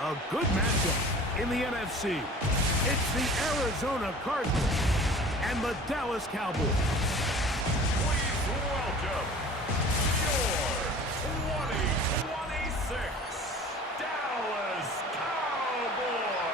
A good matchup in the NFC. It's the Arizona Cardinals and the Dallas Cowboys. Please welcome your 2026 Dallas Cowboys.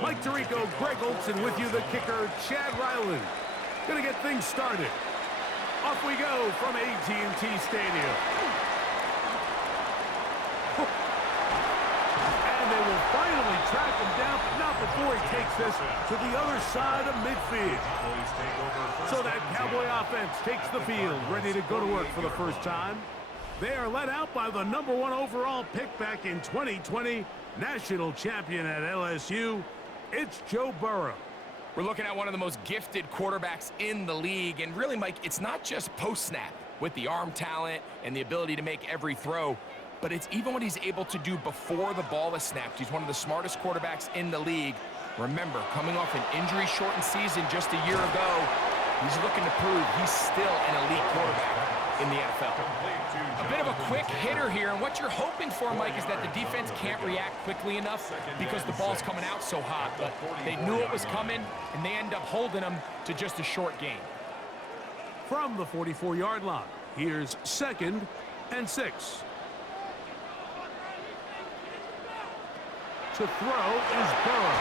Mike Tirico, Greg Olson with you, the kicker, Chad Ryland. Gonna get things started. Off we go from AT&T Stadium. And they will finally track him down, but not before he takes this to the other side of midfield. So that Cowboy offense takes the field, ready to go to work for the first time. They are led out by the #1 overall pick back in 2020, national champion at LSU. It's Joe Burrow. We're looking at one of the most gifted quarterbacks in the league. And really, Mike, it's not just post-snap with the arm talent and the ability to make every throw, but it's even what he's able to do before the ball is snapped. He's one of the smartest quarterbacks in the league. Remember, coming off an injury-shortened season just a year ago, he's looking to prove he's still an elite quarterback in the NFL. A bit of a quick hitter here, and what you're hoping for, Mike, is that the defense can't react quickly enough because the ball's coming out so hot, but they knew it was coming, and they end up holding them to just a short gain. From the 44-yard line, here's 2nd and 6. To throw is Burrow.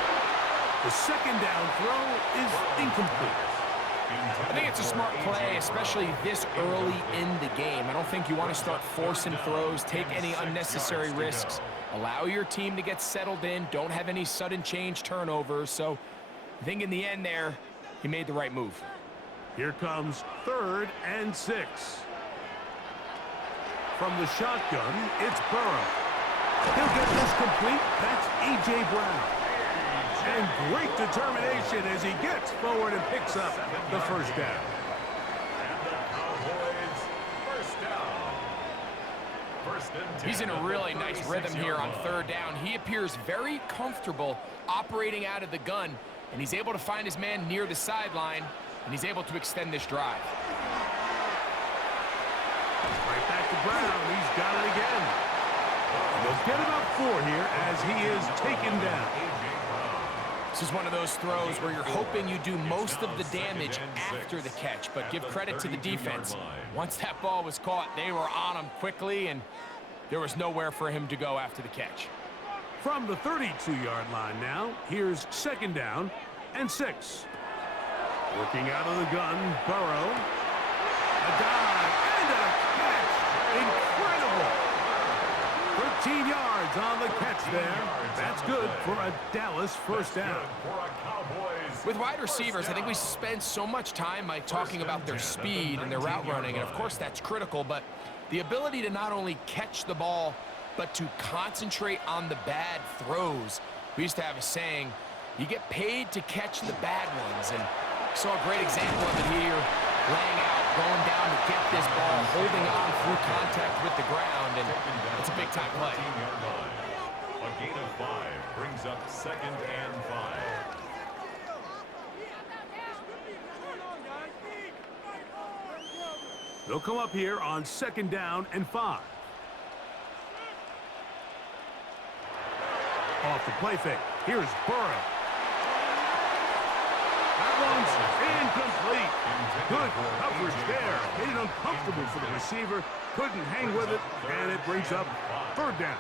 The second down throw is incomplete. I think it's a smart play, especially this early in the game. I don't think you want to start forcing throws, take any unnecessary risks, allow your team to get settled in, don't have any sudden change turnovers. So I think in the end there, he made the right move. Here comes 3rd and 6. From the shotgun, it's Burrow. He'll get this complete. That's A.J. Brown. And great determination as he gets forward and picks up the first down. And the Cowboys first down. First and 10. He's in a really nice rhythm here on 3rd down. He appears very comfortable operating out of the gun, and he's able to find his man near the sideline, and he's able to extend this drive. Right back to Brown. He's got it again. And they'll get about 4 here as he is taken down. This is one of those throws where you're hoping you do most of the damage after the catch, but give credit to the defense. Once that ball was caught, they were on him quickly, and there was nowhere for him to go after the catch. From the 32-yard line now, here's 2nd down and 6. Working out of the gun, Burrow. A dive and a catch. Incredible. 13 yards on the catch there. That's good for a Dallas first down. With wide receivers, I think we spend so much time, Mike, talking about their speed and their route running, and of course that's critical, but the ability to not only catch the ball, but to concentrate on the bad throws. We used to have a saying, you get paid to catch the bad ones, and saw a great example of it here, laying out, going down to get this ball, holding on through contact with the ground, and it's a big-time play. A gain of 5 brings up 2nd and 5. They'll come up here on 2nd down and 5. Off the play fake. Here's Burrow. That one's incomplete. Good coverage there. Made it uncomfortable for the receiver. Couldn't hang with it, and it brings up 3rd down.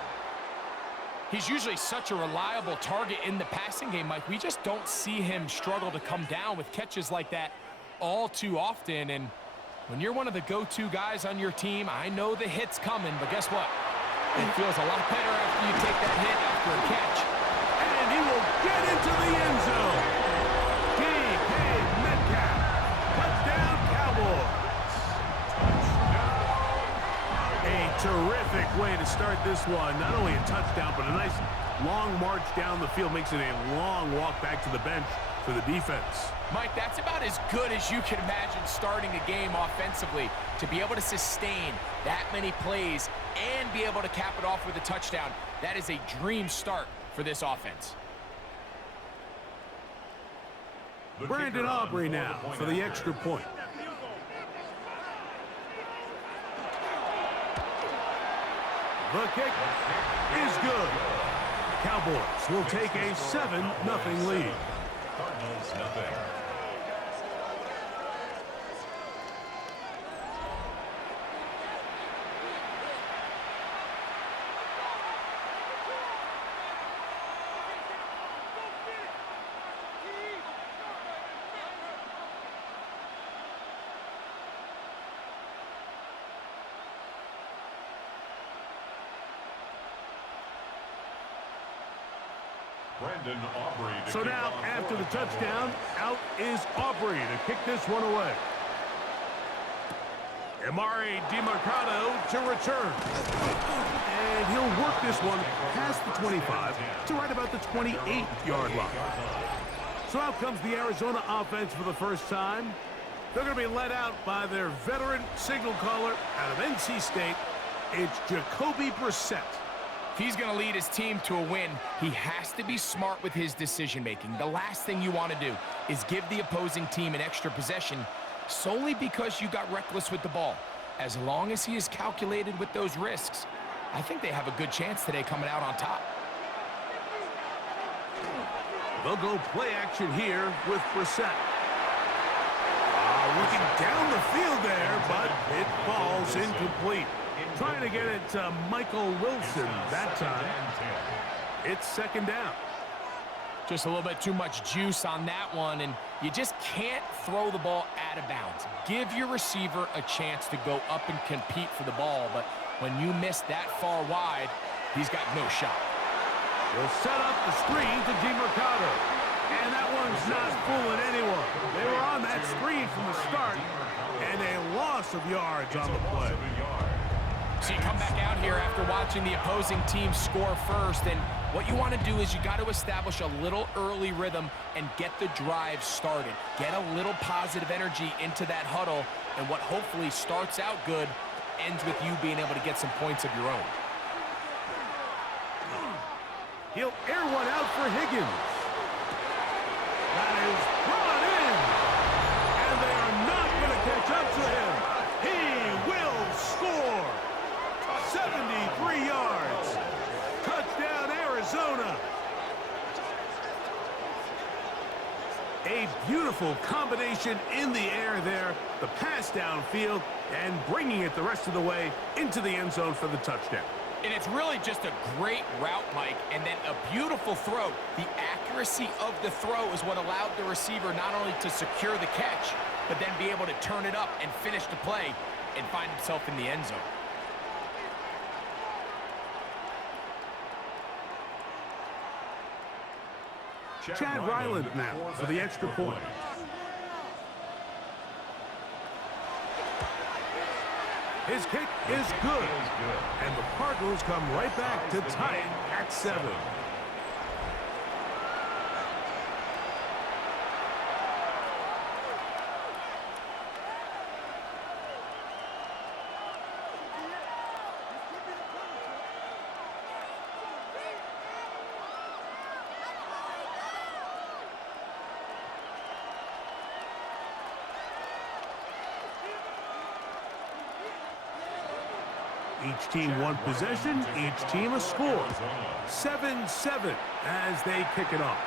He's usually such a reliable target in the passing game, Mike. We just don't see him struggle to come down with catches like that all too often. And when you're one of the go-to guys on your team, I know the hit's coming, but guess what? It feels a lot better after you take that hit after a catch. And he will get into the end zone. DK Metcalf. Touchdown, Cowboys. A terrific way to start this one. Not only a touchdown, but a nice long march down the field. Makes it a long walk back to the bench for the defense. Mike, that's about as good as you can imagine starting a game offensively. To be able to sustain that many plays and be able to cap it off with a touchdown, that is a dream start for this offense. Brandon Aubrey now for the extra point. The kick is good. Cowboys will take a 7-0 lead. Cardinals, nothing. Brandon Aubrey. So now, after the touchdown, out is Aubrey to kick this one away. Emari DeMarcado to return. And he'll work this one past the 25 to right about the 28-yard line. So out comes the Arizona offense for the first time. They're going to be led out by their veteran signal caller out of NC State. It's Jacoby Brissett. If he's going to lead his team to a win, he has to be smart with his decision-making. The last thing you want to do is give the opposing team an extra possession solely because you got reckless with the ball. As long as he is calculated with those risks, I think they have a good chance today coming out on top. They'll go play action here with Brissett. Looking down the field there, but it falls incomplete. Trying to get it to Michael Wilson that time. It's second down. Just a little bit too much juice on that one, and you just can't throw the ball out of bounds. Give your receiver a chance to go up and compete for the ball, but when you miss that far wide, he's got no shot. Will set up the screen to DeMarcado. And that one's not fooling anyone. They were on that screen from the start, and a loss of yards on the play. So you come back out here after watching the opposing team score first, and what you want to do is you got to establish a little early rhythm and get the drive started. Get a little positive energy into that huddle, and what hopefully starts out good ends with you being able to get some points of your own. He'll air one out for Higgins. That is brought in, and they are not going to catch up to him. He will score. 73 yards. Touchdown, Arizona. A beautiful combination in the air there. The pass downfield and bringing it the rest of the way into the end zone for the touchdown. And it's really just a great route, Mike, and then a beautiful throw. The accuracy of the throw is what allowed the receiver not only to secure the catch, but then be able to turn it up and finish the play and find himself in the end zone. Chad Ryland now for the extra point. His kick is good. And the Cardinals come right back to tie it at 7. Each team one possession, each team a score. 7-7 as they kick it off.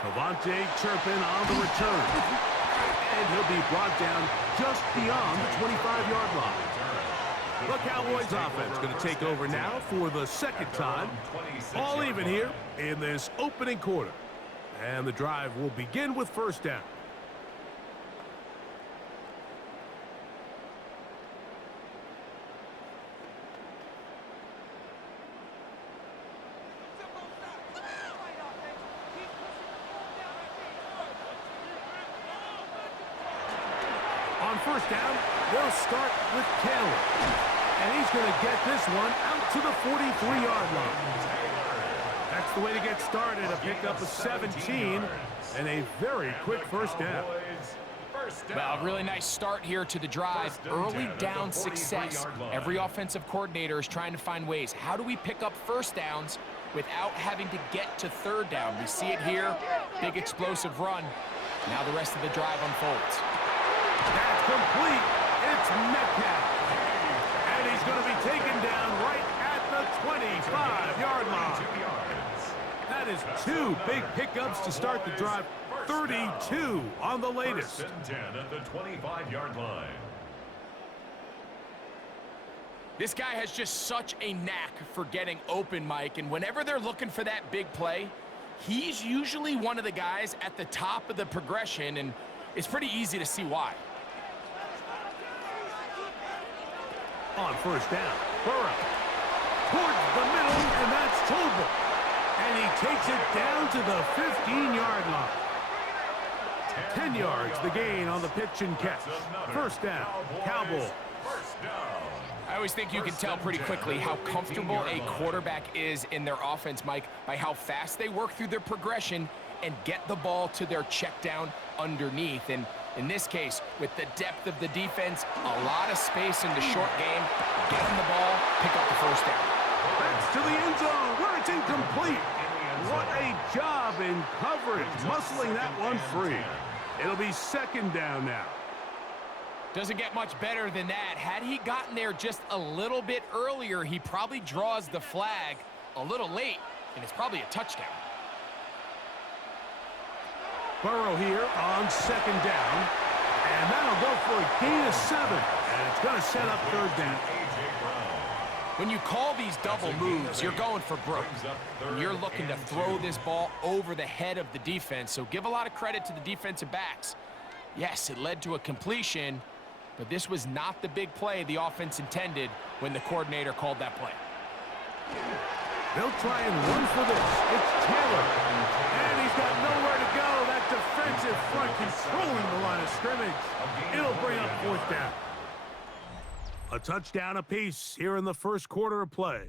Cavante Turpin on the return. And he'll be brought down just beyond the 25-yard line. The Cowboys offense going to take over now for the second time. All even here in this opening quarter. And the drive will begin with first down. On first down, they'll start with Taylor. And he's going to get this one out to the 43-yard line. That's the way to get started. A pickup of 17 and a very quick first down. Well, really nice start here to the drive. Early down success. Every offensive coordinator is trying to find ways. How do we pick up first downs without having to get to third down? We see it here. Big explosive run. Now the rest of the drive unfolds. That's complete. It's Metcalf. And he's going to be taken down right at the 25-yard line. That is 2 big pickups to start the drive. 32 on the latest. First and 10 at the 25-yard line. This guy has just such a knack for getting open, Mike, and whenever they're looking for that big play, he's usually one of the guys at the top of the progression, and it's pretty easy to see why. On first down, Burrow towards the middle, and that's Tolbert. And he takes it down to the 15-yard line. 10 yards, the gain on the pitch and catch. First down, Cowboys. I always think you can tell pretty quickly how comfortable a quarterback is in their offense, Mike, by how fast they work through their progression and get the ball to their check down underneath. And in this case, with the depth of the defense, a lot of space in the short game, get them the ball, pick up the first down. That's to the end zone where it's incomplete. What a job in coverage, muscling that one free. It'll be second down now. Doesn't get much better than that. Had he gotten there just a little bit earlier, he probably draws the flag a little late, and it's probably a touchdown. Burrow here on second down, and that'll go for a gain of 7, and it's going to set up third down. When you call these double moves, you're going for broke. And you're looking to throw this ball over the head of the defense, so give a lot of credit to the defensive backs. Yes, it led to a completion, but this was not the big play the offense intended when the coordinator called that play. They'll try and run for this. It's Taylor, and he's got nowhere to go. That defensive front controlling the line of scrimmage. It'll bring up fourth down. A touchdown apiece here in the first quarter of play.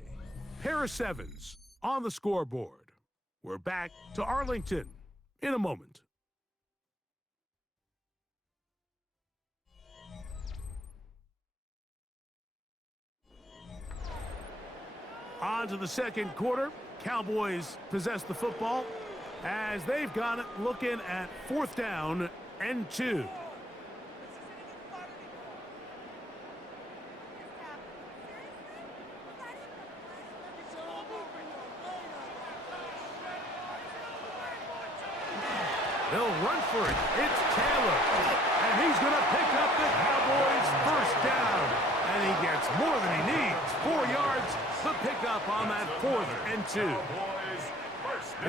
Pair of 7s on the scoreboard. We're back to Arlington in a moment. On to the second quarter. Cowboys possess the football as they've got it looking at fourth down and 2. They'll run for it. It's Taylor. And he's going to pick up the Cowboys' first down. And he gets more than he needs. 4 yards. The pickup on that 4th and 2.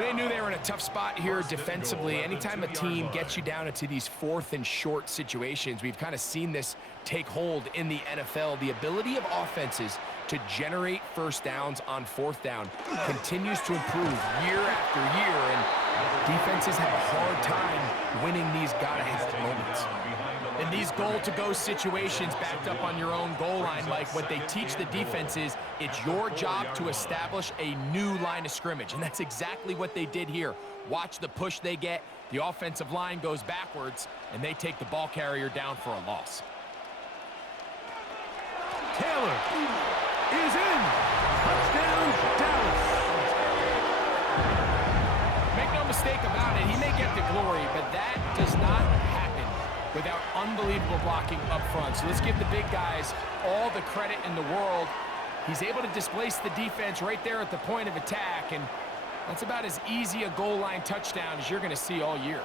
They knew they were in a tough spot here defensively. Anytime a team gets you down into these 4th and short situations, we've kind of seen this take hold in the NFL. The ability of offenses to generate first downs on 4th down continues to improve year after year, and defenses have a hard time winning these gotta-have moments. In these goal-to-go situations backed up on your own goal line, Mike, what they teach the defense is it's your job to establish a new line of scrimmage, and that's exactly what they did here. Watch the push they get. The offensive line goes backwards, and they take the ball carrier down for a loss. Taylor is in. Touchdown, Dallas. Make no mistake about it, he may get the glory, but that does not happen without unbelievable blocking up front. So let's give the big guys all the credit in the world. He's able to displace the defense right there at the point of attack, and that's about as easy a goal line touchdown as you're going to see all year.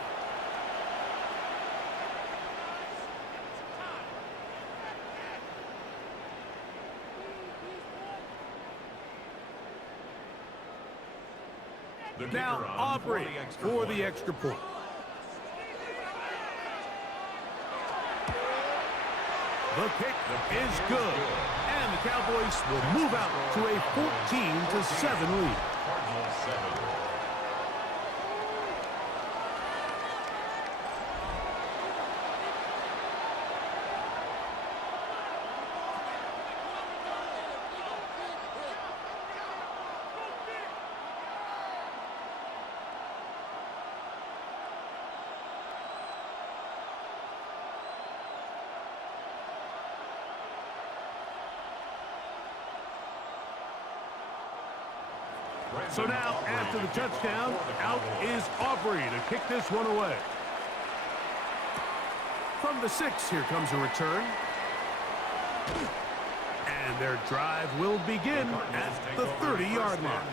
Now Aubrey for the extra point. The kick is good, and the Cowboys will move out to a 14-7 lead. Cardinals 7. So now, after the touchdown, out is Aubrey to kick this one away. From the 6, here comes a return. And their drive will begin at the 30-yard line.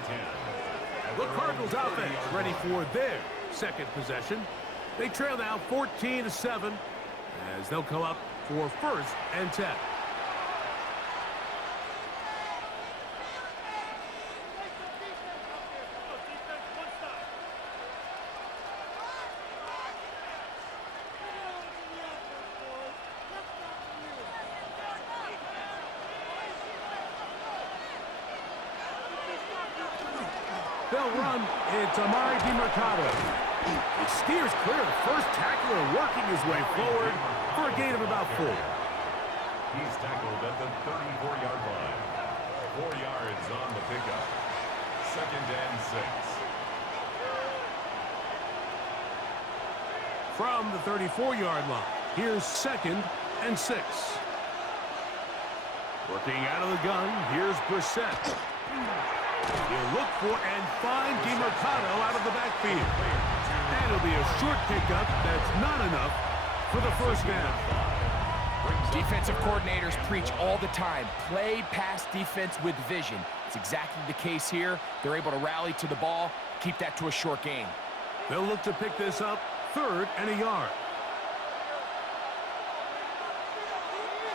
The Cardinals offense ready for their second possession. They trail now 14-7 as they'll come up for 1st and 10. They'll run. It's Amari DiMercato. He steers clear of the first tackler, working his way forward for a gain of about 4. He's tackled at the 34-yard line. 4 yards on the pickup. 2nd and 6. From the 34-yard line, here's 2nd and 6. Working out of the gun, here's Brissett. He'll look for and find DiMercato out of the backfield. And it'll be a short pickup that's not enough for the first down. Defensive coordinators preach all the time, play pass defense with vision. It's exactly the case here. They're able to rally to the ball, keep that to a short gain. They'll look to pick this up 3rd and a yard.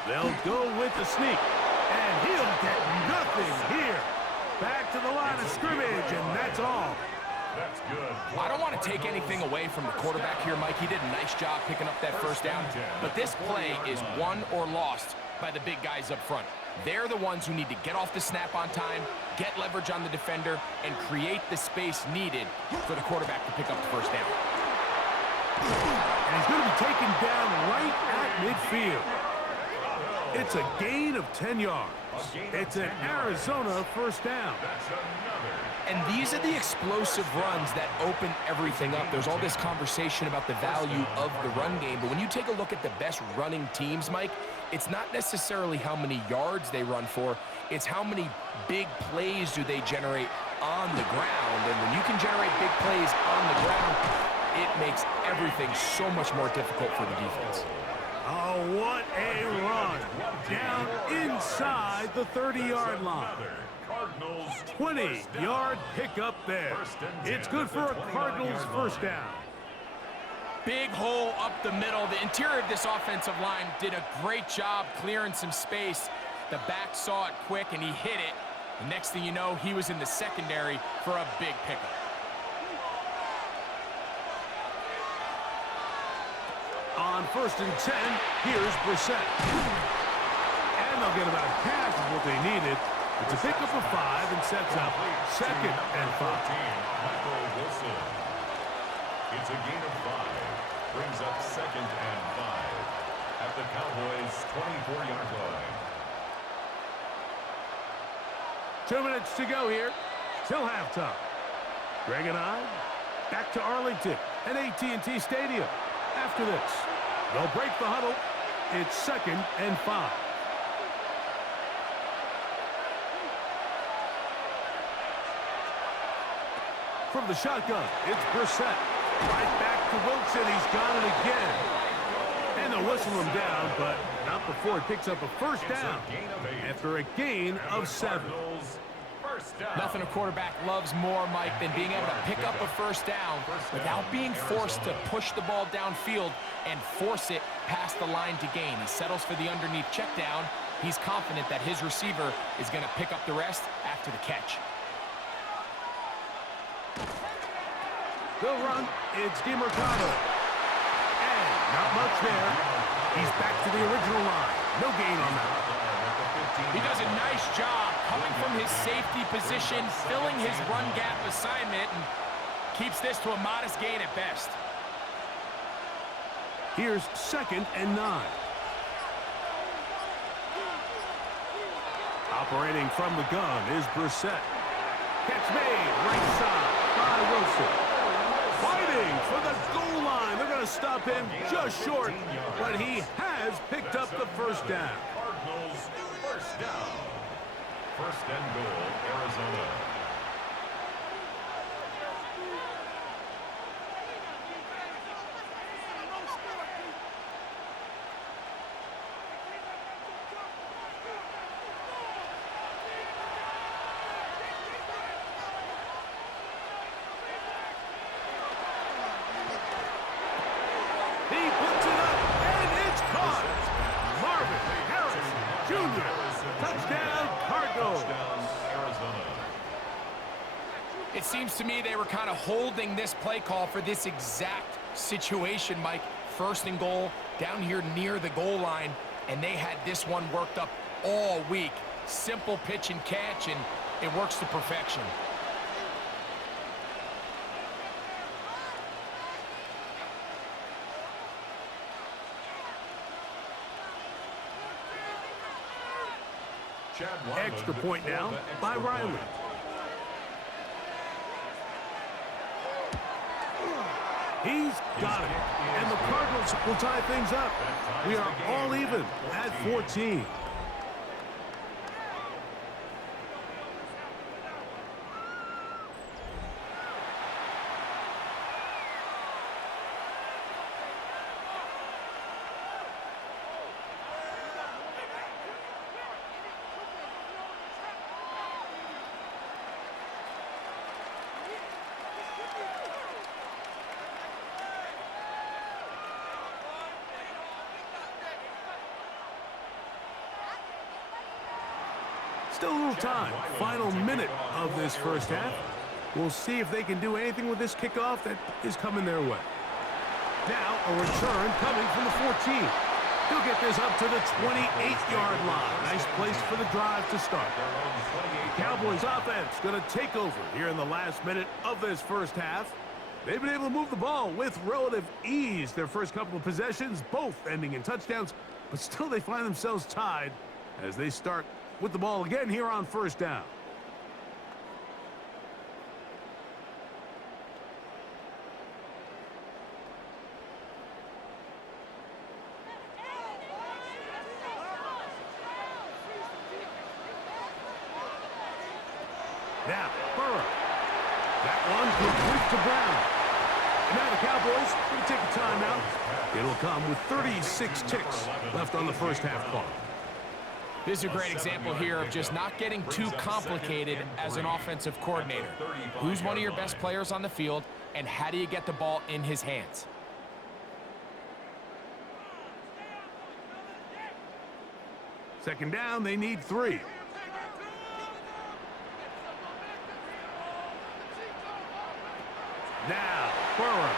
They'll go with the sneak. And he'll get nothing here. Back to the line of scrimmage, and that's all. That's good. I don't want to take anything away from the quarterback here, Mike. He did a nice job picking up that first down. But this play is won or lost by the big guys up front. They're the ones who need to get off the snap on time, get leverage on the defender, and create the space needed for the quarterback to pick up the first down. And he's going to be taken down right at midfield. It's a gain of 10 yards. It's an Arizona first down. And these are the explosive runs that open everything up. There's all this conversation about the value of the run game, but when you take a look at the best running teams, Mike, it's not necessarily how many yards they run for, it's how many big plays do they generate on the ground. And when you can generate big plays on the ground, it makes everything so much more difficult for the defense. Oh, what a run. Down inside the 30-yard line. 20-yard pickup there. It's good for a Cardinals first down. Big hole up the middle. The interior of this offensive line did a great job clearing some space. The back saw it quick, and he hit it. The next thing you know, he was in the secondary for a big pickup. On 1st and 10, here's Brissett. And they'll get about half of what they needed. It's a pickup of 5 and sets up 2nd and 5. It's a gain of 5. Brings up 2nd and 5 at the Cowboys' 24-yard line. 2 minutes to go here. Till halftime. Greg and I back to Arlington at AT&T Stadium. After this, they'll break the huddle. It's 2nd and 5. From the shotgun, it's Brissett. Right back to Wilson. He's got it again. And they'll whistle him down, but not before he picks up a first down after a gain of 7. Nothing a quarterback loves more, Mike, than being able to pick up a first down without being forced to push the ball downfield and force it past the line to gain. He settles for the underneath check down. He's confident that his receiver is going to pick up the rest after the catch. They'll run. It's DiMercato. And not much there. He's back to the original line. No gain on that. He does a nice job coming from his safety position, filling his run gap assignment, and keeps this to a modest gain at best. Here's 2nd and 9. Operating from the gun is Brissett. Catch made right side by Wilson. Fighting for the goal line. They're going to stop him just short, but he has picked up the first down. Cardinals first down. 1st and goal, Arizona. Jr. Touchdown, Cardinals. Touchdown, Arizona. It seems to me they were kind of holding this play call for this exact situation, Mike. First and goal, down here near the goal line, and they had this one worked up all week. Simple pitch and catch, and it works to perfection. Extra point now by Riley. He's got it. And the Cardinals will tie things up. We are all even at 14. Still a little time. Final minute of this first half. We'll see if they can do anything with this kickoff that is coming their way. Now a return coming from the 14. He'll get this up to the 28-yard line. Nice place for the drive to start. Cowboys offense going to take over here in the last minute of this first half. They've been able to move the ball with relative ease. Their first couple of possessions, both ending in touchdowns, but still they find themselves tied as they start with the ball again here on first down. Now, Burrow. That one complete to Brown. And now the Cowboys will take a timeout. It'll come with 36 ticks left on the first half clock. This is a great example here of just not getting too complicated as an offensive coordinator. Who's one of your best players on the field, and how do you get the ball in his hands? Second down, they need 3. Now, Burrow.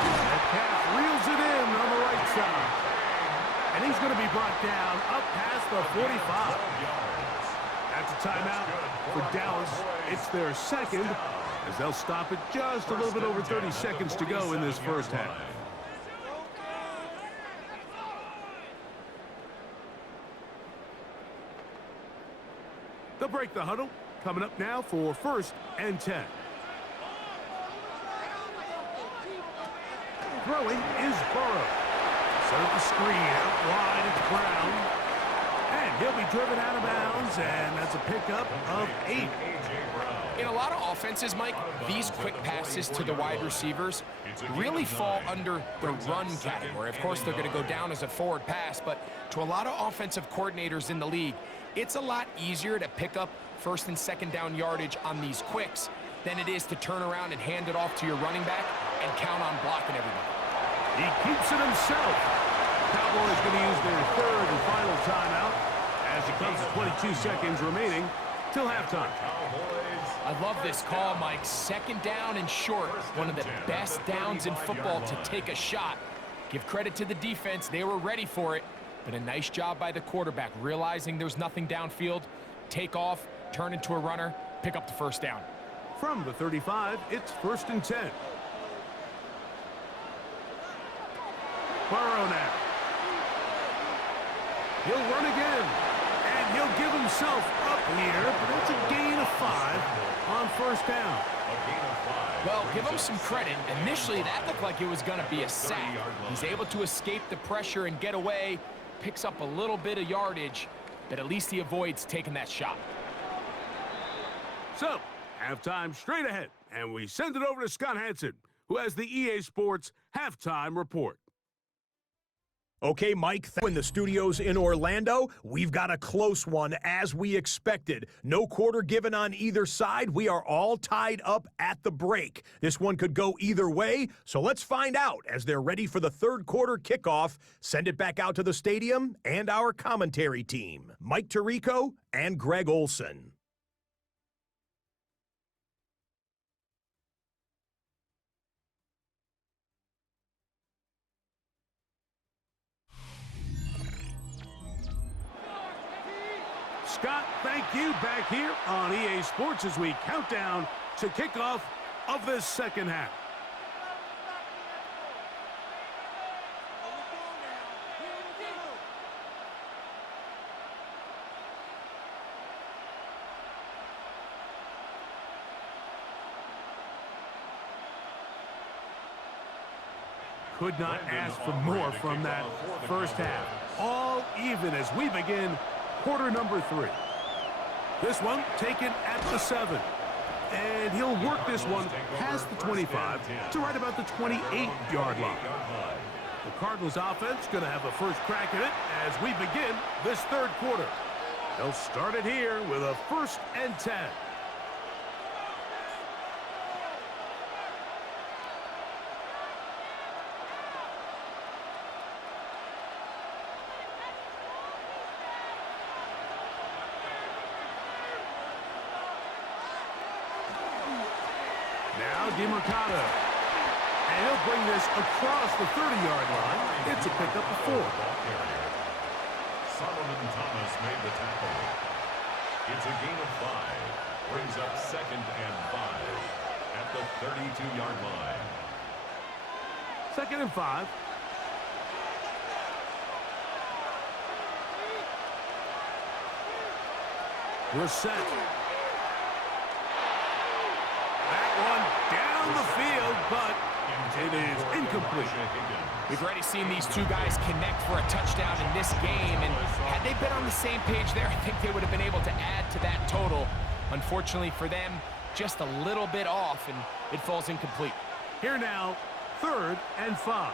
That pass reels it in on the right side. And he's going to be brought down up past the 45. That's a timeout for Dallas. It's their second, as they'll stop it just a little bit over 30 seconds to go in this first half. They'll break the huddle. Coming up now for 1st and 10. Throwing is Burrow. Set up the screen out wide. It's Brown. And he'll be driven out of bounds, and that's a pickup of 8. In a lot of offenses, Mike, these quick passes to the wide receivers really fall under the run category. Of course, they're going to go down as a forward pass, but to a lot of offensive coordinators in the league, it's a lot easier to pick up 1st and 2nd down yardage on these quicks than it is to turn around and hand it off to your running back and count on blocking everybody. He keeps it himself. Cowboys going to use their 3rd and final timeout as it comes to 22 seconds remaining till halftime. I love this call, Mike. 2nd down and short. One of the best downs in football to take a shot. Give credit to the defense. They were ready for it. But a nice job by the quarterback, realizing there's nothing downfield. Take off, turn into a runner, pick up the 1st down. From the 35, it's 1st and 10. Burrow now. He'll run again. And he'll give himself up here, but it's a gain of 5 on 1st down. Well, give him some credit. Initially, that looked like it was going to be a sack. He's able to escape the pressure and get away, picks up a little bit of yardage, but at least he avoids taking that shot. So, halftime straight ahead, and we send it over to Scott Hansen, who has the EA Sports Halftime Report. Okay, Mike, in the studios in Orlando, we've got a close one as we expected. No quarter given on either side. We are all tied up at the break. This one could go either way, so let's find out as they're ready for the third quarter kickoff. Send it back out to the stadium and our commentary team, Mike Tirico and Greg Olson. Scott, thank you. Back here on EA Sports as we count down to kickoff of this second half. Could not ask for more from that first half. All even as we begin quarter number 3. This one taken at the 7. And he'll work this one past the 25 to right about the 28-yard line. The Cardinals offense going to have a first crack at it as we begin this third quarter. They'll start it here with a 1st and 10. DeMarcado. And he'll bring this across the 30-yard line. It's a pickup of 4. Solomon Thomas made the tackle. It's a gain of 5. Brings up 2nd and 5 at the 32-yard line. 2nd and 5. We're set. Down the field, but it is incomplete. We've already seen these two guys connect for a touchdown in this game, and had they been on the same page there, I think they would have been able to add to that total. Unfortunately for them, just a little bit off, and it falls incomplete. Here now, 3rd and 5.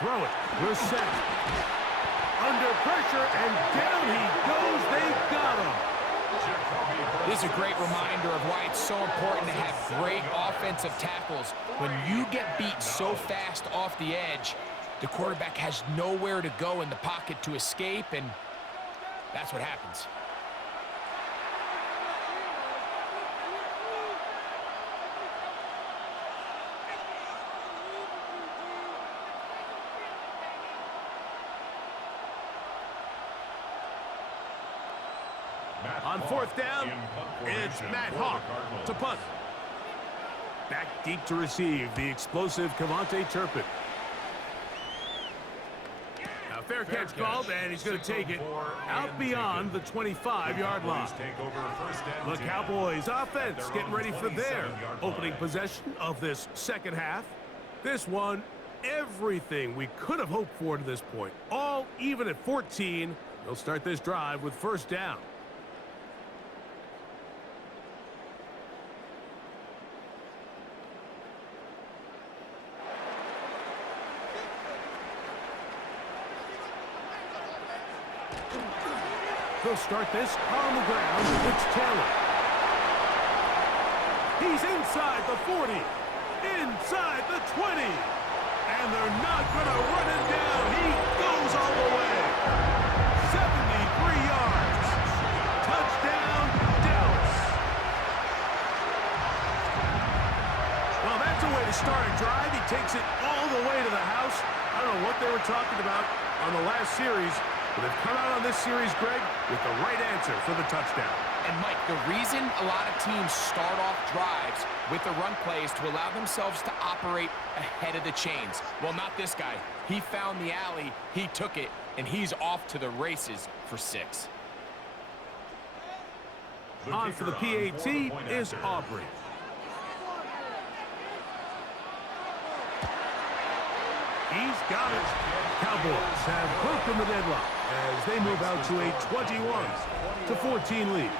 Throw it. We're set. Under pressure, and down he goes. They got him. This is a great reminder of why it's so important to have great offensive tackles. When you get beat so fast off the edge, the quarterback has nowhere to go in the pocket to escape, and that's what happens. On 4th down, it's Matt Hawk to punt. Back deep to receive the explosive Cavante Turpin. Now fair catch called, and he's going to take it out beyond the 25-yard line. The Cowboys offense getting ready for their opening possession of this second half. This one, everything we could have hoped for to this point. All even at 14. They'll start this drive with 1st down. They'll start this on the ground. It's Taylor. He's inside the 40, inside the 20, and they're not going to run him down. He goes all the way. 73 yards. Touchdown, Dallas. Well, that's a way to start a drive. He takes it all the way to the house. I don't know what they were talking about on the last series, but they've come out on this series, Greg, with the right answer for the touchdown. And, Mike, the reason a lot of teams start off drives with the run plays to allow themselves to operate ahead of the chains. Well, not this guy. He found the alley, he took it, and he's off to the races for 6. On for the PAT is Aubrey. He's got it. Cowboys have broken the deadlock as they move out to a 21-14 lead.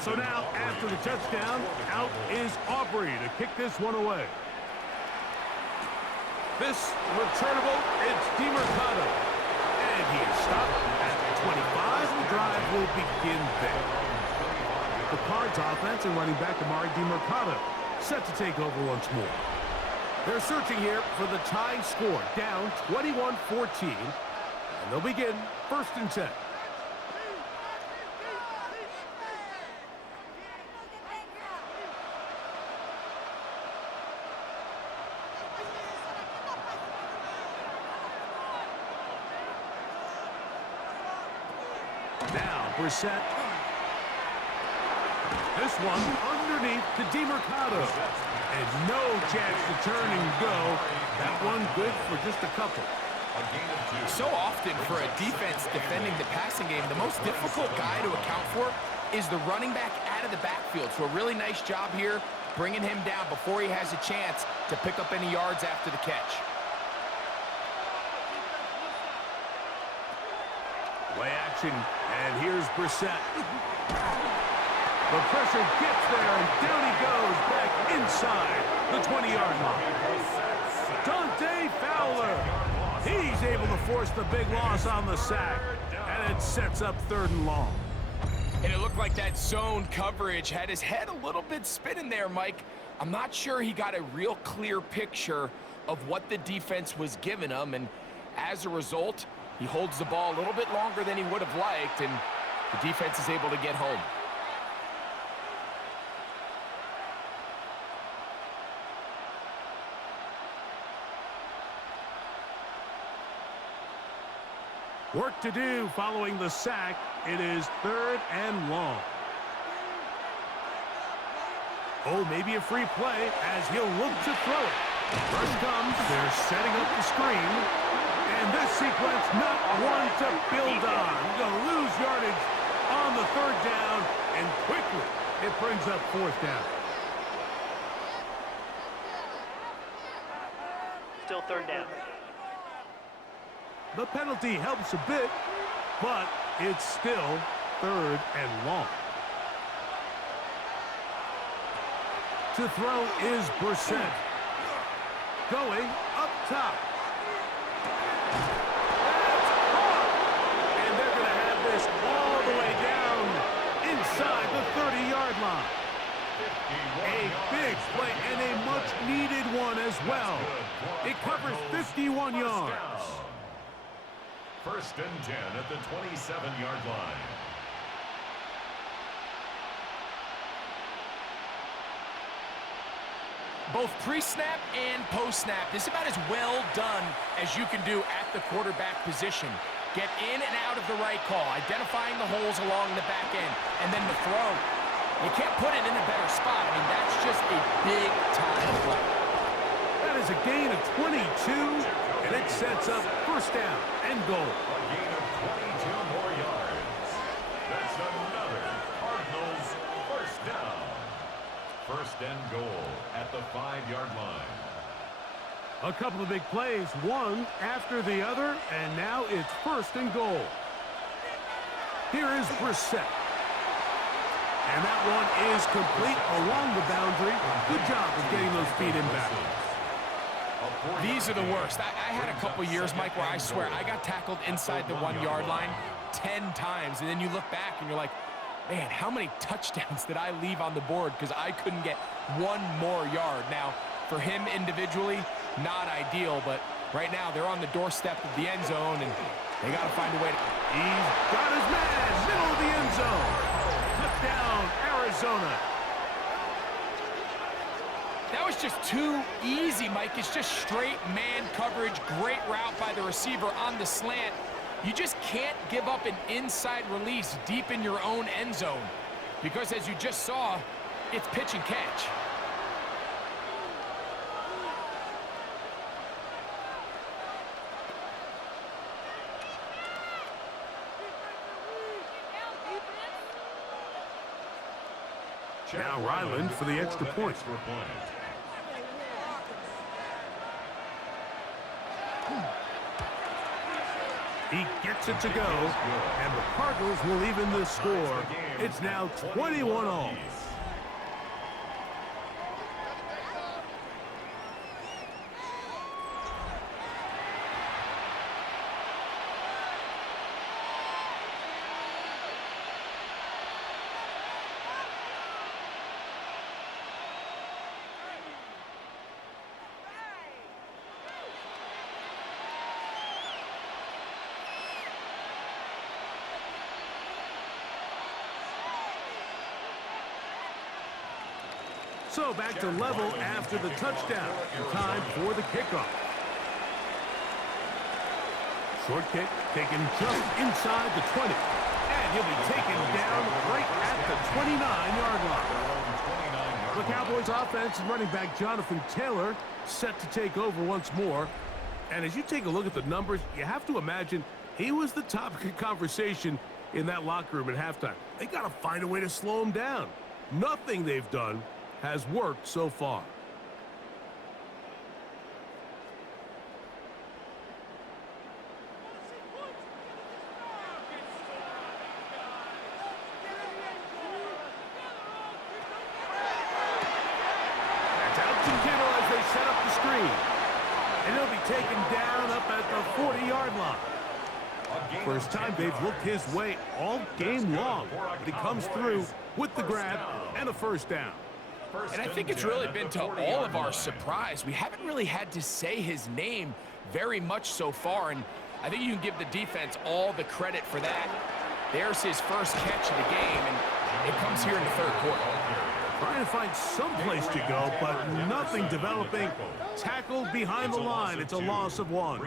So now, after the touchdown, out is Aubrey to kick this one away. This returnable, it's DeMercado. And he is stopped at the 25. The drive will begin there. The Cards offense and running back Amari DeMercado set to take over once more. They're searching here for the tying score, down 21-14. And they'll begin 1st and 10. Now, Brissett. This one underneath to DeMercado. And no chance to turn and go. That one good for just a couple. So often for a defense defending the passing game, the most difficult guy to account for is the running back out of the backfield. So a really nice job here bringing him down before he has a chance to pick up any yards after the catch. Play action, and here's Brissett. The pressure gets there, and down he goes back inside the 20-yard line. Dante Fowler. He's able to force the big loss on the sack, and it sets up 3rd and long. And it looked like that zone coverage had his head a little bit spinning there, Mike. I'm not sure he got a real clear picture of what the defense was giving him, and as a result, he holds the ball a little bit longer than he would have liked, and the defense is able to get home. Work to do following the sack. It is 3rd and long. Oh, maybe a free play as he'll look to throw it. Rush comes. They're setting up the screen. And this sequence, not one to build on. Going to lose yardage on the 3rd down. And quickly, it brings up 4th down. Still 3rd down. The penalty helps a bit, but it's still 3rd and long. To throw is Brissett. Going up top. That's caught! And they're going to have this all the way down inside the 30-yard line. A big play and a much-needed one as well. It covers 51 yards. 1st and 10 at the 27-yard line. Both pre-snap and post-snap, this is about as well done as you can do at the quarterback position. Get in and out of the right call, identifying the holes along the back end, and then the throw. You can't put it in a better spot. I mean, that's just a big-time play. That is a gain of 22, and it sets up 1st down and goal. A gain of 22 more yards. That's another Cardinals 1st down. 1st and goal at the 5-yard line. A couple of big plays, one after the other, and now it's 1st and goal. Here is Brissett. And that one is complete along the boundary. Good job of getting those feet in back. These are the worst. I had a couple years, Mike, where I swear I got tackled inside the 1-yard line 10 times, and then you look back and you're like, man, how many touchdowns did I leave on the board because I couldn't get one more yard? Now, for him individually, not ideal, but right now they're on the doorstep of the end zone, and they got to find a way to... He's got his man, middle of the end zone. Touchdown, Arizona. That was just too easy, Mike. It's just straight man coverage, great route by the receiver on the slant. You just can't give up an inside release deep in your own end zone because, as you just saw, it's pitch and catch. Now Ryland for the extra point. He gets gets it to go, and the Cardinals will even the score. It's now 21 all. So back to level after the touchdown. Time for the kickoff. Short kick taken just inside the 20. And he'll be taken down right at the 29-yard line. The Cowboys offense and running back Jonathan Taylor set to take over once more. And as you take a look at the numbers, you have to imagine he was the topic of conversation in that locker room at halftime. They got to find a way to slow him down. Nothing they've done has worked so far. That's out to Kittle as they set up the screen. And he'll be taken down up at the 40-yard line. First time they've looked his way all game long, but he comes through with the grab and a first down. And I think it's really been to all of our surprise. We haven't really had to say his name very much so far, and I think you can give the defense all the credit for that. There's his first catch of the game, and it comes here in the third quarter. Trying to find some place to go, but nothing developing. Tackled behind the line. It's a loss of one.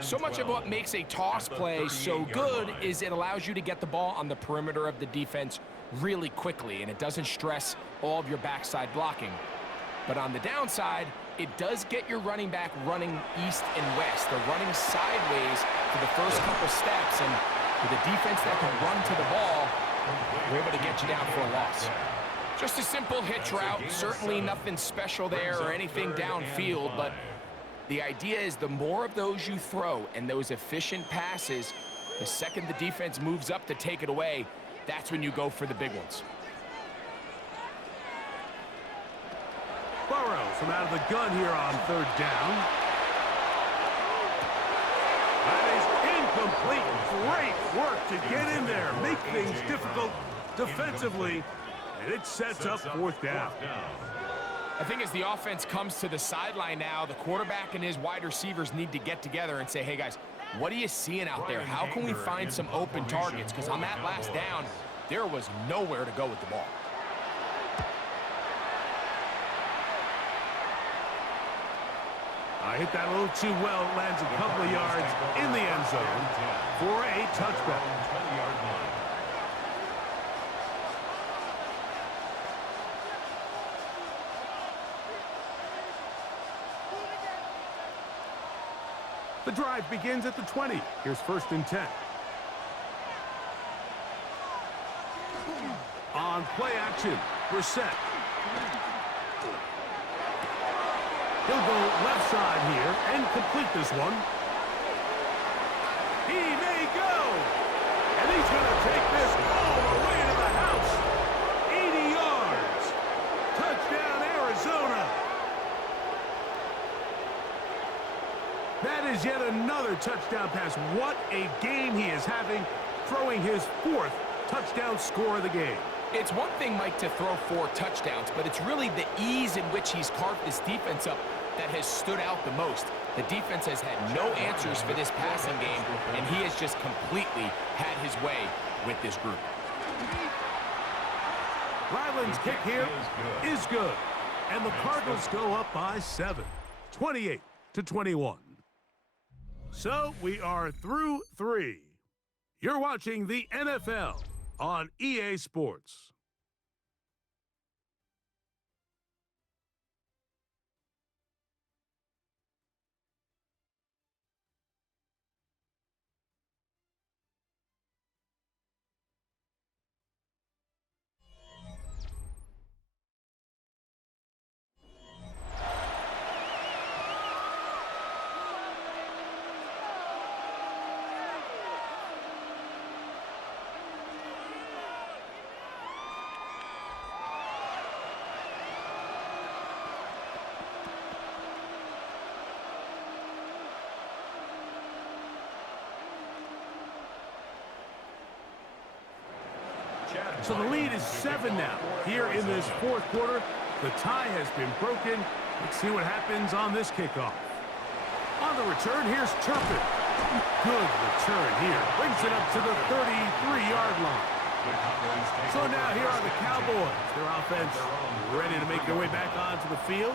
So much of what makes a toss play so good is it allows you to get the ball on the perimeter of the defense really quickly, and it doesn't stress all of your backside blocking. But on the downside, it does get your running back running east and west. They're running sideways for the first couple steps, and with a defense that can run to the ball, we're able to get you down for a loss. Just a simple hitch route, certainly nothing special there or anything downfield, but the idea is the more of those you throw and those efficient passes, the second the defense moves up to take it away, that's when you go for the big ones. Burrow from out of the gun here on third down. That is incomplete. Great work to get in there, make things difficult defensively, and it sets up fourth down. I think as the offense comes to the sideline now, the quarterback and his wide receivers need to get together and say, hey guys, what are you seeing out there? How can we find some open targets? Because on that last down, there was nowhere to go with the ball. I hit that a little too well. It lands a couple of yards in the end zone for a touchback. The drive begins at the 20. Here's first and 10. On play action, Brissett. He'll go left side here and complete this one. He may go. And he's going to take this all the way to the house. 80 yards. Touchdown, Arizona. That is yet another touchdown pass. What a game he is having, throwing his fourth touchdown score of the game. It's one thing, Mike, to throw 4 touchdowns, but it's really the ease in which he's carved this defense up that has stood out the most. The defense has had no answers for this passing game, and he has just completely had his way with this group. Ryland's kick here is good. And the Cardinals go up by 7, 28-21. So we are through 3. You're watching the NFL on EA Sports. So the lead is 7 now. Here in this fourth quarter, the tie has been broken. Let's see what happens on this kickoff. On the return, here's Turpin. Good return here. Brings it up to the 33-yard line. So now here are the Cowboys. Their offense ready to make their way back onto the field.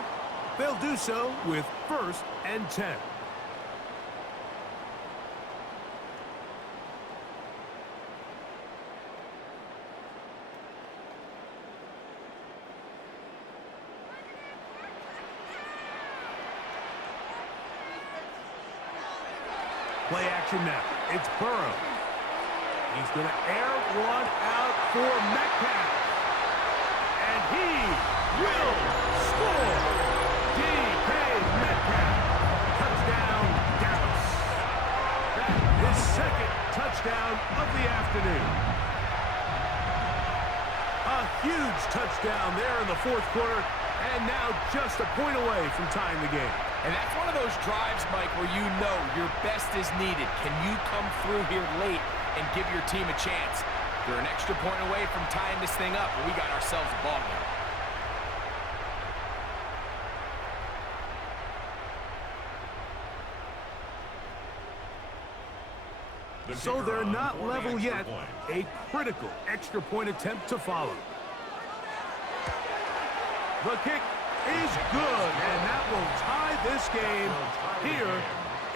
They'll do so with 1st and 10. Play action now. It's Burrow. He's going to air one out for Metcalf. And he will score. D.K. Metcalf. Touchdown, Dallas. That is 2nd touchdown of the afternoon. A huge touchdown there in the fourth quarter. And now just a point away from tying the game. And that's one of those drives, Mike, where you know your best is needed. Can you come through here late and give your team a chance? You're an extra point away from tying this thing up, and we got ourselves a ball game. So they're not level yet. A critical extra point attempt to follow. The kick is good, and that will tie this game here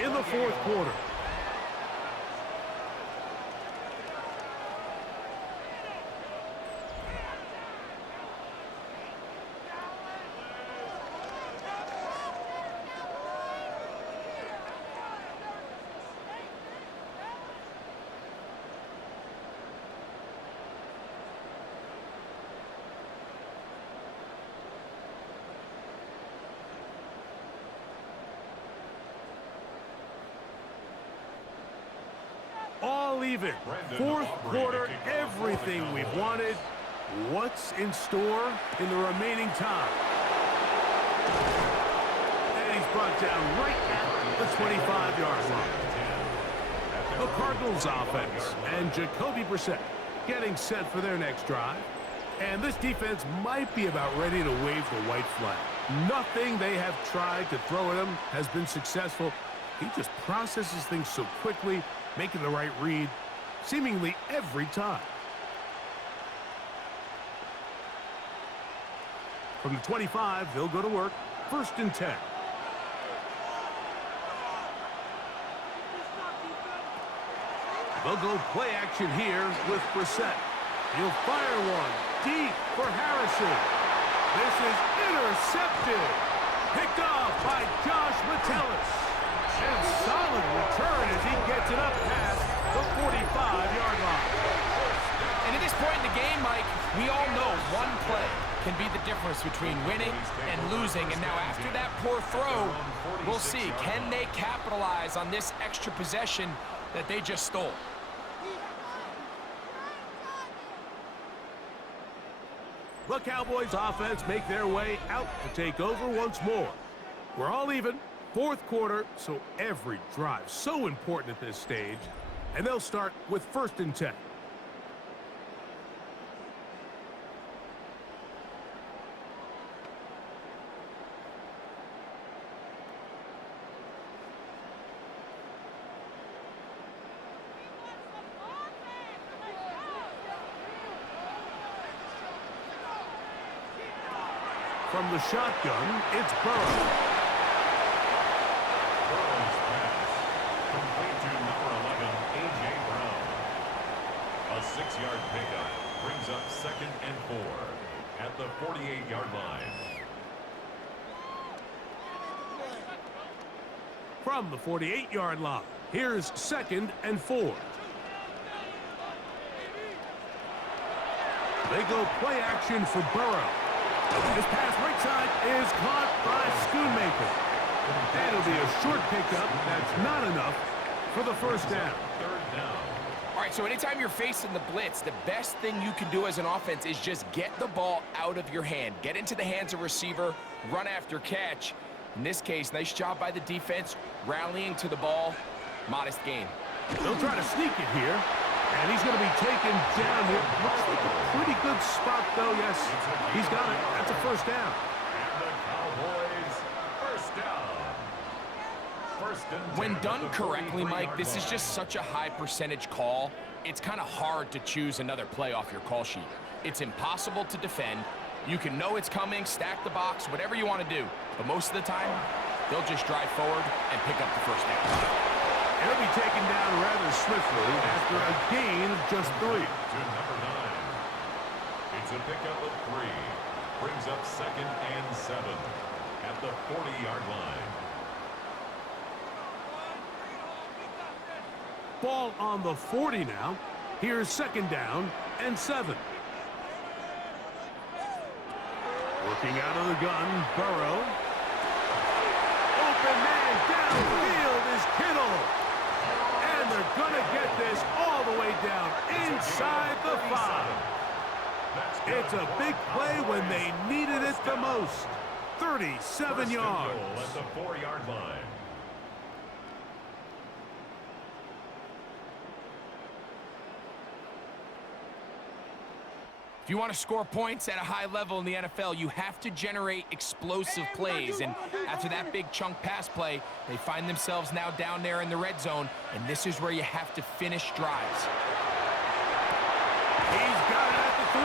in the fourth quarter. All even. Fourth quarter, everything we've wanted. What's in store in the remaining time? And he's brought down right at the 25-yard line. The Cardinals offense and Jacoby Brissett getting set for their next drive. And this defense might be about ready to wave the white flag. Nothing they have tried to throw at him has been successful. He just processes things so quickly, making the right read seemingly every time. From the 25, they'll go to work. 1st and 10. They'll go play action here with Brissett. He'll fire one deep for Harrison. This is intercepted. Picked off by Josh Metellus. And solid return as he gets it up past the 45-yard line. And at this point in the game, Mike, we all know one play can be the difference between winning and losing. And now after that poor throw, we'll see. Can they capitalize on this extra possession that they just stole? The Cowboys offense make their way out to take over once more. We're all even. Fourth quarter, so every drive so important at this stage. And they'll start with 1st and 10. From the shotgun, it's Burrow. A 6-yard pickup brings up 2nd and 4 at the 48-yard line. From the 48-yard line, here's 2nd and 4. They go play action for Burrow. This pass right side is caught by Schoonmaker. That'll be a short pickup. That's not enough for the 1st down. 3rd down. All right, so anytime you're facing the blitz, the best thing you can do as an offense is just get the ball out of your hand. Get into the hands of receiver, run after catch. In this case, nice job by the defense, rallying to the ball. Modest gain. They'll try to sneak it here. And he's going to be taken down here. Looks like a pretty good spot, though. Yes, he's got it. That's a first down. And the Cowboys first down. When done correctly, Mike, this is just such a high percentage call. It's kind of hard to choose another play off your call sheet. It's impossible to defend. You can know it's coming, stack the box, whatever you want to do. But most of the time, they'll just drive forward and pick up the first down. He'll be taken down rather swiftly after a gain of just 3. To number 9. It's a pickup of 3. Brings up 2nd and 7 at the 40-yard line. Ball on the 40 now. Here's 2nd down and 7. Working out of the gun, Burrow. Open man downfield is Kittle. And they're going to get this all the way down inside the 5. It's a big play when they needed it the most. 37 yards. At the 4-yard line. If you want to score points at a high level in the NFL, you have to generate explosive plays. And after that big chunk pass play, they find themselves now down there in the red zone, and this is where you have to finish drives. He's got it at the 3.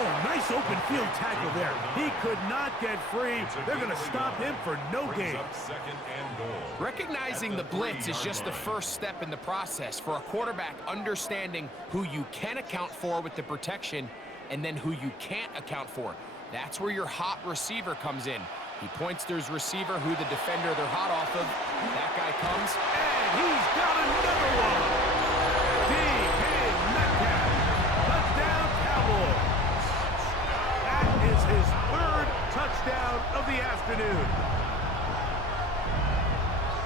Oh, nice open field tackle there. He could not get free. They're going to stop him for no gain. 2nd and goal. Recognizing the blitz is just the first step in the process for a quarterback, understanding who you can account for with the protection and then who you can't account for. That's where your hot receiver comes in. He points to his receiver, who the defender they're hot off of. That guy comes. And he's got another one. DK Metcalf. Touchdown, Cowboys. That is his 3rd touchdown of the afternoon.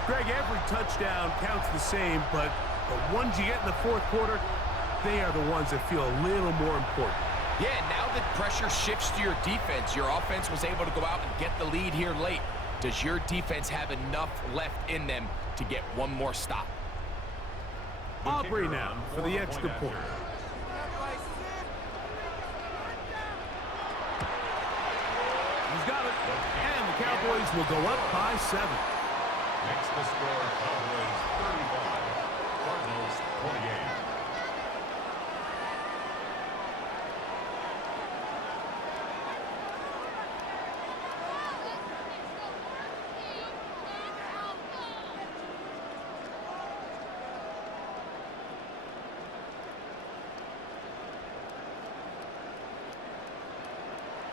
Greg, every touchdown counts the same, but the ones you get in the 4th quarter, they are the ones that feel a little more important. Yeah, now that pressure shifts to your defense, your offense was able to go out and get the lead here late. Does your defense have enough left in them to get one more stop? Aubrey now for the extra point. He's got it, and the Cowboys will go up by 7. Makes the score Cowboys 35, Cardinals 28.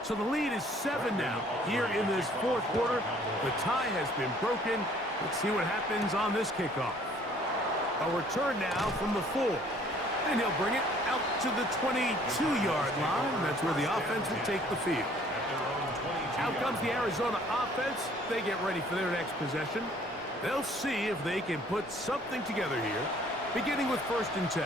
So the lead is 7 now here in this 4th quarter. The tie has been broken. Let's see what happens on this kickoff. A return now from the 4. And he'll bring it out to the 22-yard line. That's where the offense will take the field. Out comes the Arizona offense. They get ready for their next possession. They'll see if they can put something together here, beginning with 1st and 10.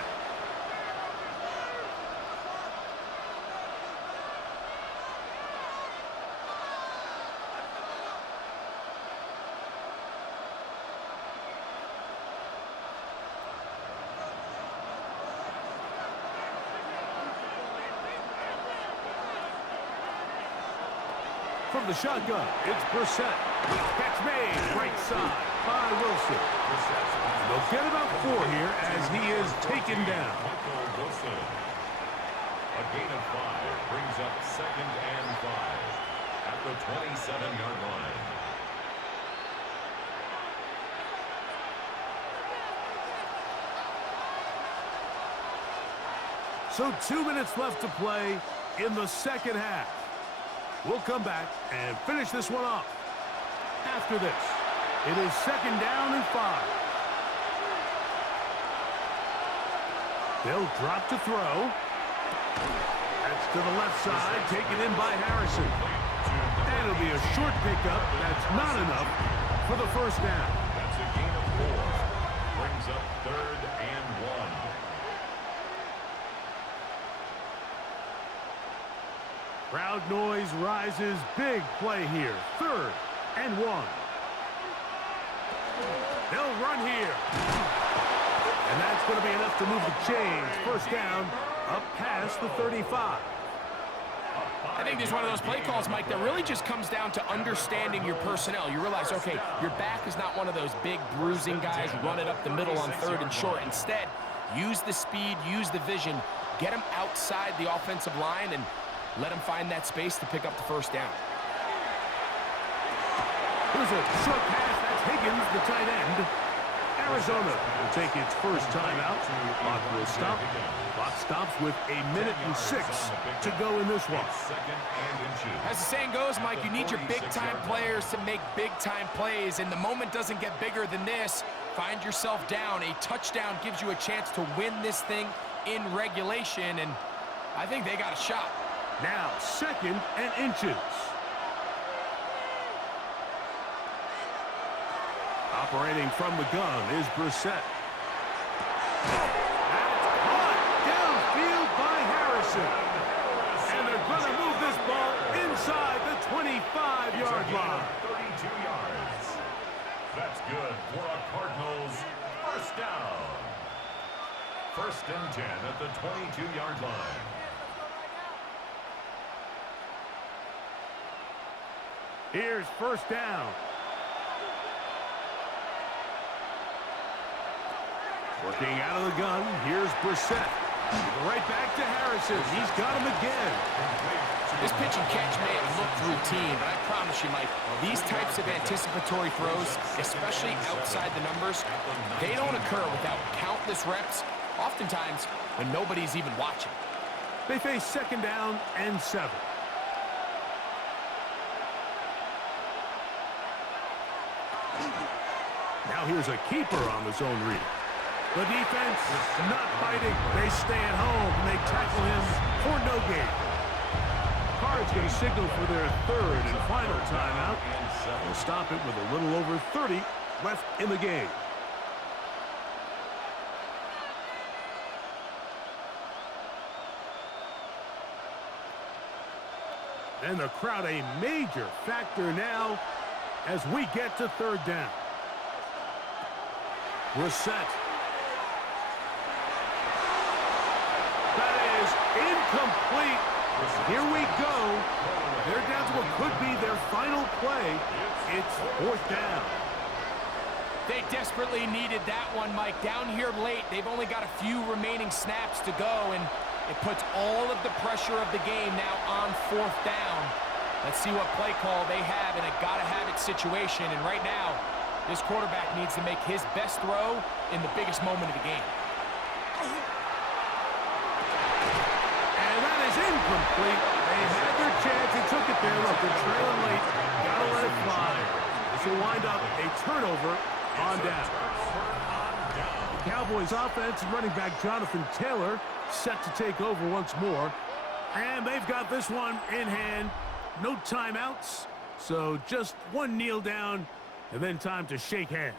From the shotgun, it's Brissett. Catch made, right side by Wilson. They'll get about 4 here as he is taken down. A gain of 5 brings up 2nd and 5 at the 27-yard line. So 2 minutes left to play in the 2nd half. We'll come back and finish this one off. After this, it is 2nd down and 5. They'll drop to throw. That's to the left side, taken in by Harrison. And it'll be a short pickup. That's not enough for the 1st down. That's a gain of 4. Brings up 3rd and 1. Crowd noise rises. Big play here. 3rd and 1. They'll run here. And that's going to be enough to move the chains. First down, up past the 35. I think this is one of those play calls, Mike, that really just comes down to understanding your personnel. You realize, okay, your back is not one of those big bruising guys, run it up the middle on 3rd and short. Instead, use the speed, use the vision, get them outside the offensive line, and let them find that space to pick up the first down. Here's a short pass. That's Higgins, the tight end. Arizona will take its first timeout. Clock will stop. Clock stops with 1:06 to go in this one. As the saying goes, Mike, you need your big-time players to make big-time plays, and the moment doesn't get bigger than this. Find yourself down. A touchdown gives you a chance to win this thing in regulation, and I think they got a shot. Now, 2nd and inches. Operating from the gun is Brissett. That's caught downfield by Harrison. And they're going to move this ball inside the 25-yard line. 32 yards. That's good for a Cardinals first down. 1st and 10 at the 22-yard line. Here's first down. Working out of the gun, here's Brissett. Right back to Harrison. He's got him again. This pitch and catch may have looked routine, but I promise you, Mike, these types of anticipatory throws, especially outside the numbers, they don't occur without countless reps, oftentimes when nobody's even watching. They face 2nd down and 7. Now here's a keeper on the zone read. The defense not biting. They stay at home, and they tackle him for no gain. Cards going to signal for their 3rd and final timeout. They'll stop it with a little over 30 left in the game. And the crowd a major factor now as we get to 3rd down. Brissett. That is incomplete. Here we go. They're down to what could be their final play. It's 4th down. They desperately needed that one, Mike. Down here late, they've only got a few remaining snaps to go, and it puts all of the pressure of the game now on 4th down. Let's see what play call they have in a gotta-have-it situation, and right now, this quarterback needs to make his best throw in the biggest moment of the game. Incomplete. They had their chance. They took it there. Look, they're trailing late. Gotta let it fly. This will wind up a turnover on down. The Cowboys offense and running back Jonathan Taylor set to take over once more. And they've got this one in hand. No timeouts. So just one kneel down and then time to shake hands.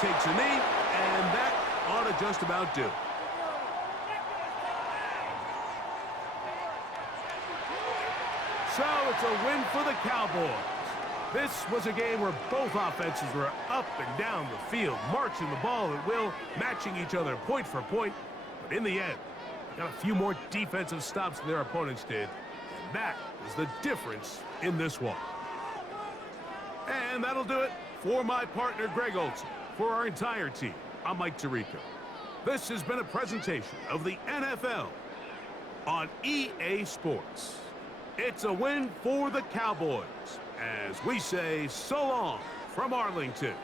Takes a knee, and that ought to just about do it. So it's a win for the Cowboys. This was a game where both offenses were up and down the field, marching the ball at will, matching each other point for point. But in the end, they got a few more defensive stops than their opponents did. And that was the difference in this one. And that'll do it for my partner, Greg Olson. For our entire team, I'm Mike Tirico. This has been a presentation of the NFL on EA Sports. It's a win for the Cowboys, as we say so long from Arlington.